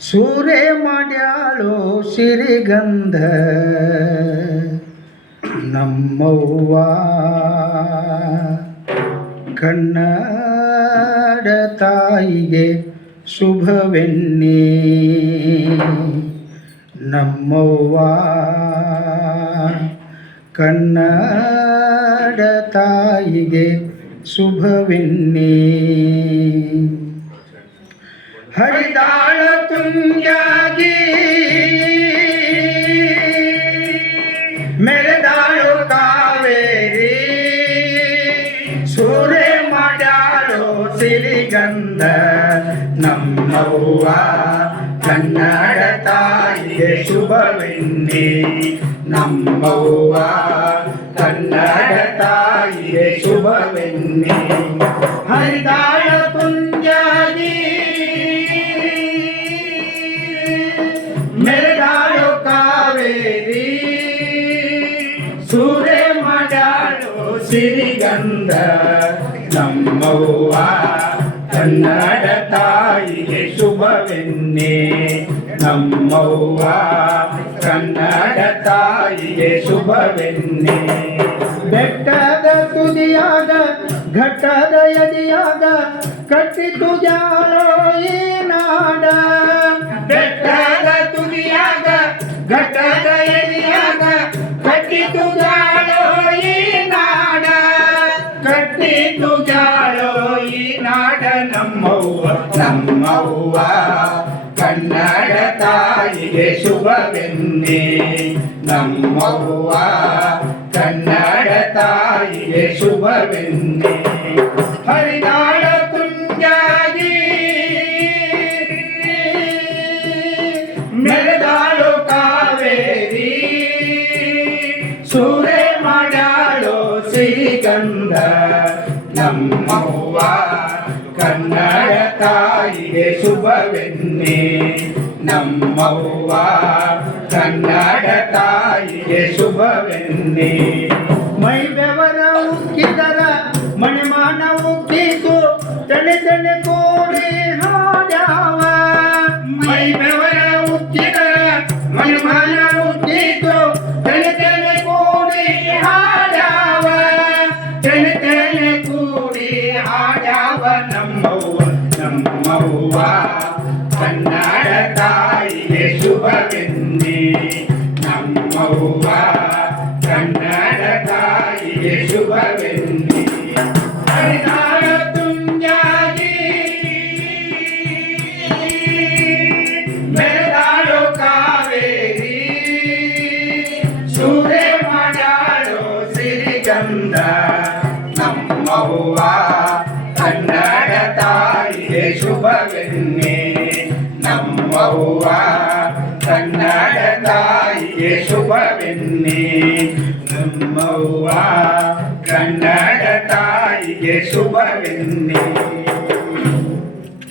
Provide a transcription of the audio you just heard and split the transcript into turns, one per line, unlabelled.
ಸೂರೆ ಮಾಡ್ಯಾಳೋ ಸಿರಿಗಂಧ. ನಮ್ಮವ್ವ ಕನ್ನಡ ತಾಯಿಗೆ ಶುಭವೆನ್ನಿ. ನಮ್ಮವ್ವ ಕನ್ನಡ ತಾಯಿಗೆ ಶುಭವೆನ್ನಿ. ಹರಿದಾಳ ತುಂಗಾಗಿ ಮೆರೆದಾಳು ಕಾವೇರಿ. ಸೂರೆ ಮಾಡ್ಯಾಳು ಸಿರಿಗಂಧ ನಮ್ಮವ್ವ ಕನ್ನಡ ತಾಯಿಗೆ ಶುಭವೆನ್ನಿ ನಮ್ಮವ್ವ ಕನ್ನಡ ತಾಯಿಗೆ ಶುಭವೆನ್ನಿ ಹರಿದಾಳ ತುಂಗ್ಯಾಗಿ ಮೆರೆದಾಳು ಕಾವೇರಿ ಸೂರೆ ಮಾಡ್ಯಾಳು ಸಿರಿಗಂಧ ನಮ್ಮವ್ವ ಕನ್ನಡ ತಾಯಿಗೆ ಶುಭವೆನ್ನೇ. ನಮ್ಮವ್ವ ಕನ್ನಡ ತಾಯಿಗೆ ಶುಭವೆನ್ನೇ. ಬೆಟ್ಟದ ತುದಿಯಾಗ ಘಟ್ಟದ ಎದಿಯಾಗ ಕಟ್ಟಿ ತುಜಾಳೋ ಈ ನಾಡ. ಬೆಟ್ಟದ ತುದಿಯಾಗ ಘಟ್ಟದ ನಮ್ಮವ್ವ, ಕನ್ನಡ ತಾಯಿಗೆ ಶುಭವೆನ್ನೆ. ನಮ್ಮವ್ವ, ಕನ್ನಡ ತಾಯಿಗೆ ಶುಭವೆನ್ನೆ. ಹರಿನಾಳ ಕುಂಜಾಗಿ ಮೆರೆದಾಳು ಕಾವೇರಿ, ಸೂರೆ ಮಾಡಾಳು ಸಿರಿಗಂಧ ನಮ್ಮವ್ವ ಕನ್ನಡ ತಾಯಿಗೆ ಶುಭವೆನ್ನೆ. ನಮ್ಮವ್ವ ಕನ್ನಡ ತಾಯಿಗೆ ಶುಭವೆನ್ನೆ. ಮೈ ಬೆವರ ಉಕ್ಕಿದರ ಮಣಿಮಾನ ಉಕ್ಕಿತು, ತಣೆ ತಣೆ ಕೋಡಿ ನಮ್ಮವ್ವ ಕನ್ನಡ ತಾಯಿಗೆ ಶುಭವೆನ್ನಿ ನಮ್ಮವ್ವ ನಮ್ಮವ್ವ ಕನ್ನಡ ತಾಯಿಗೆ ಶುಭವೆನ್ನಿ ನಮ್ಮವ್ವ ಕನ್ನಡ ತಾಯಿಗೆ ಶುಭವೆನ್ನಿ